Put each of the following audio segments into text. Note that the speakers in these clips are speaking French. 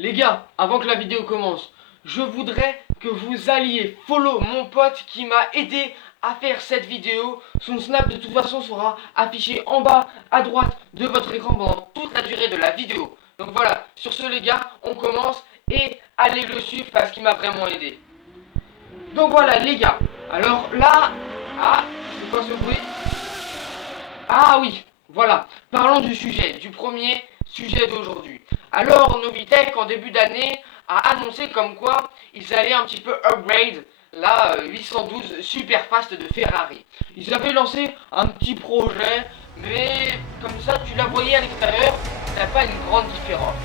Les gars, avant que la vidéo commence, je voudrais que vous alliez follow mon pote qui m'a aidé à faire cette vidéo. Son snap de toute façon sera affiché en bas à droite de votre écran pendant toute la durée de la vidéo. Donc voilà, sur ce les gars, on commence et allez le suivre parce qu'il m'a vraiment aidé. Donc voilà les gars, alors là... Ah, c'est quoi ce bruit? Ah oui, voilà. Parlons du sujet, du premier sujet d'aujourd'hui. Alors, Novitec, en début d'année, a annoncé comme quoi ils allaient un petit peu upgrade la 812 super fast de Ferrari. Ils avaient lancé un petit projet, mais comme ça, tu la voyais à l'extérieur, ça n'a pas une grande différence.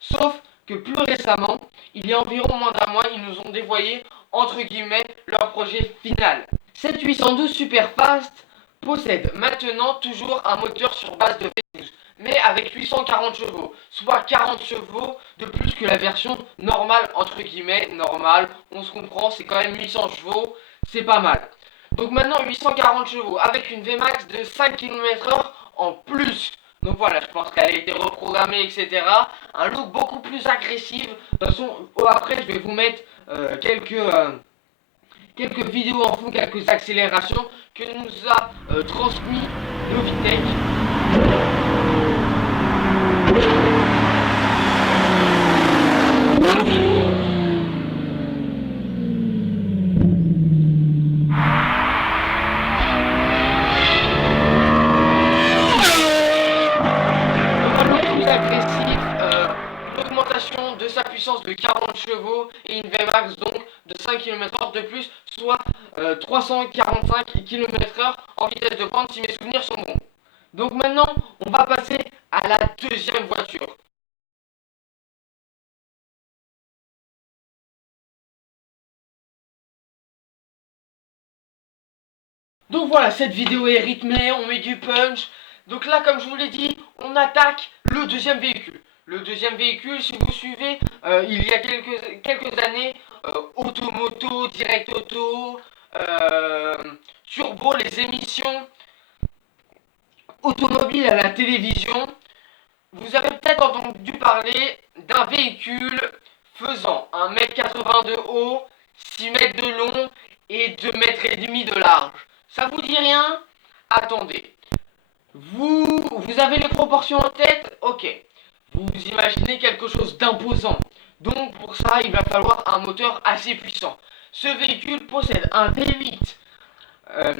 Sauf que plus récemment, il y a environ moins d'un mois, ils nous ont dévoilé, entre guillemets, leur projet final. Cette 812 Superfast possède maintenant toujours un moteur sur base de V12, mais avec 840 chevaux, soit 40 chevaux de plus que la version normale, entre guillemets, normale. On se comprend, c'est quand même 800 chevaux, c'est pas mal. Donc maintenant 840 chevaux avec une Vmax de 5 km/h en plus. Donc voilà, je pense qu'elle a été reprogrammée, etc. Un look beaucoup plus agressif. De toute façon, après, je vais vous mettre quelques vidéos en fond, quelques accélérations que nous a transmis Novitec. Augmentation de sa puissance de 40 chevaux et une Vmax donc de 5 km/h de plus, soit 345 km/h en vitesse de pointe si mes souvenirs sont bons. Donc maintenant, on va passer à la deuxième voiture. Donc voilà, cette vidéo est rythmée, on met du punch. Donc là, comme je vous l'ai dit, on attaque le deuxième véhicule. Le deuxième véhicule, si vous suivez, il y a quelques années, Automoto, Direct Auto, Turbo, les émissions automobiles à la télévision, vous avez peut-être entendu parler d'un véhicule faisant 1,80 m de haut, 6 mètres de long et 2,5 m de large. Ça vous dit rien? Attendez. Vous avez les proportions en tête? Ok. Vous imaginez quelque chose d'imposant. Donc pour ça, il va falloir un moteur assez puissant. Ce véhicule possède un V8. Un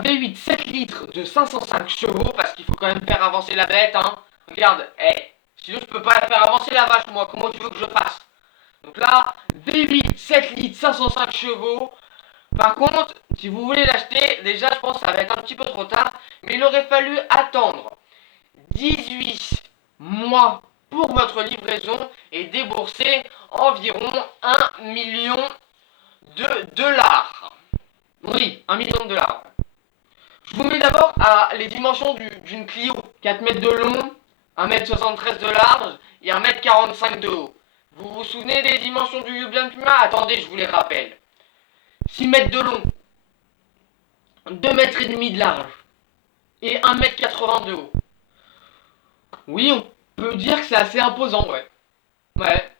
V8 7 litres de 505 chevaux, parce qu'il faut quand même faire avancer la bête, hein. Regarde, sinon je peux pas la faire avancer la vache, moi, comment tu veux que je fasse? Donc là, V8 7 litres 505 chevaux. Par contre, si vous voulez l'acheter, déjà je pense que ça va être un petit peu trop tard, mais il aurait fallu attendre 18 mois pour votre livraison et débourser environ 1 million de dollars. Oui, 1 million de dollars. Je vous mets d'abord à les dimensions d'une Clio. 4 mètres de long, 1,73 m de large et 1,45 m de haut. Vous vous souvenez des dimensions du Yubian Puma? Attendez, je vous les rappelle. 6 mètres de long, 2,5 m de large et 1,80 m de haut. Oui, on peut dire que c'est assez imposant, ouais. Ouais.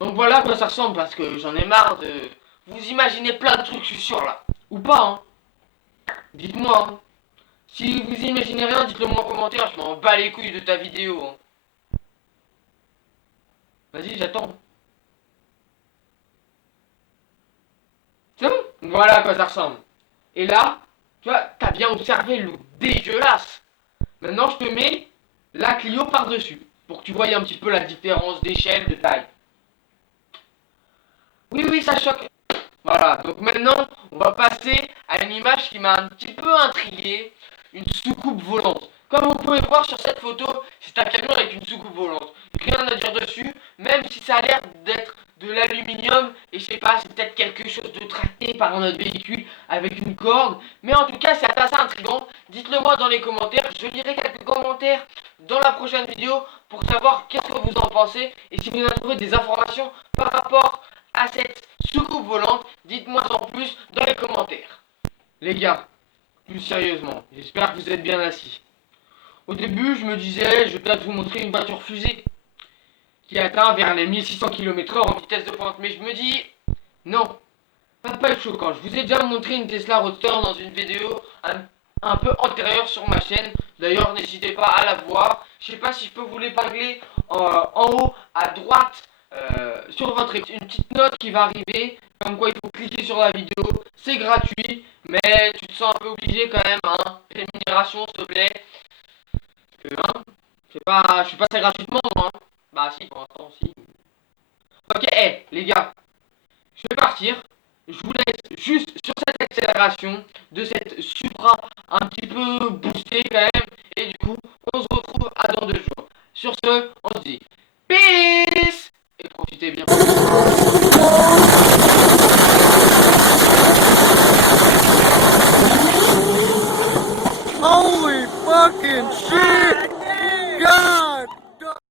Donc voilà à quoi ça ressemble, parce que j'en ai marre de... Vous imaginez plein de trucs, je suis sûr, là. Ou pas, hein. Dites-moi, hein. Si vous imaginez rien, dites-le moi en commentaire, je m'en bats les couilles de ta vidéo, hein. Vas-y, j'attends. C'est bon? Voilà à quoi ça ressemble. Et là, tu vois, t'as bien observé le dégueulasse. Maintenant, je te mets la Clio par-dessus, pour que tu voyes un petit peu la différence d'échelle, de taille. Oui, oui, ça choque. Voilà, donc maintenant, on va passer à une image qui m'a un petit peu intrigué, une soucoupe volante. Comme vous pouvez voir sur cette photo, c'est un camion avec une soucoupe volante. Rien à dire dessus, même si ça a l'air d'être de l'aluminium et je sais pas, c'est peut-être quelque chose de tracté par notre véhicule avec une corde. Mais en tout cas, c'est assez intriguant. Dites-le moi dans les commentaires. Je lirai quelques commentaires dans la prochaine vidéo pour savoir qu'est-ce que vous en pensez. Et si vous avez trouvé des informations par rapport à cette soucoupe volante, dites-moi en plus dans les commentaires. Les gars, plus sérieusement, j'espère que vous êtes bien assis. Au début, je me disais, je vais peut-être vous montrer une voiture fusée qui atteint vers les 1600 km/h en vitesse de pointe. Mais je me dis, non, pas être choquant. Je vous ai déjà montré une Tesla Roadster dans une vidéo un peu antérieure sur ma chaîne. D'ailleurs, n'hésitez pas à la voir. Je sais pas si je peux vous l'épingler en haut à droite sur votre écran. Une petite note qui va arriver, comme quoi il faut cliquer sur la vidéo. C'est gratuit, mais tu te sens un peu obligé quand même. Hein. Rémunération, s'il te plaît. Hein, je suis passé gratuitement, moi. Hein. Bah si, pour l'instant, si. Ok, les gars, je vais partir. Je vous laisse juste sur cette accélération de cette Supra un petit peu boostée quand même. Et du coup, on se retrouve à dans 2 jours. Sur ce, on se dit peace et profitez bien. Holy fucking shit!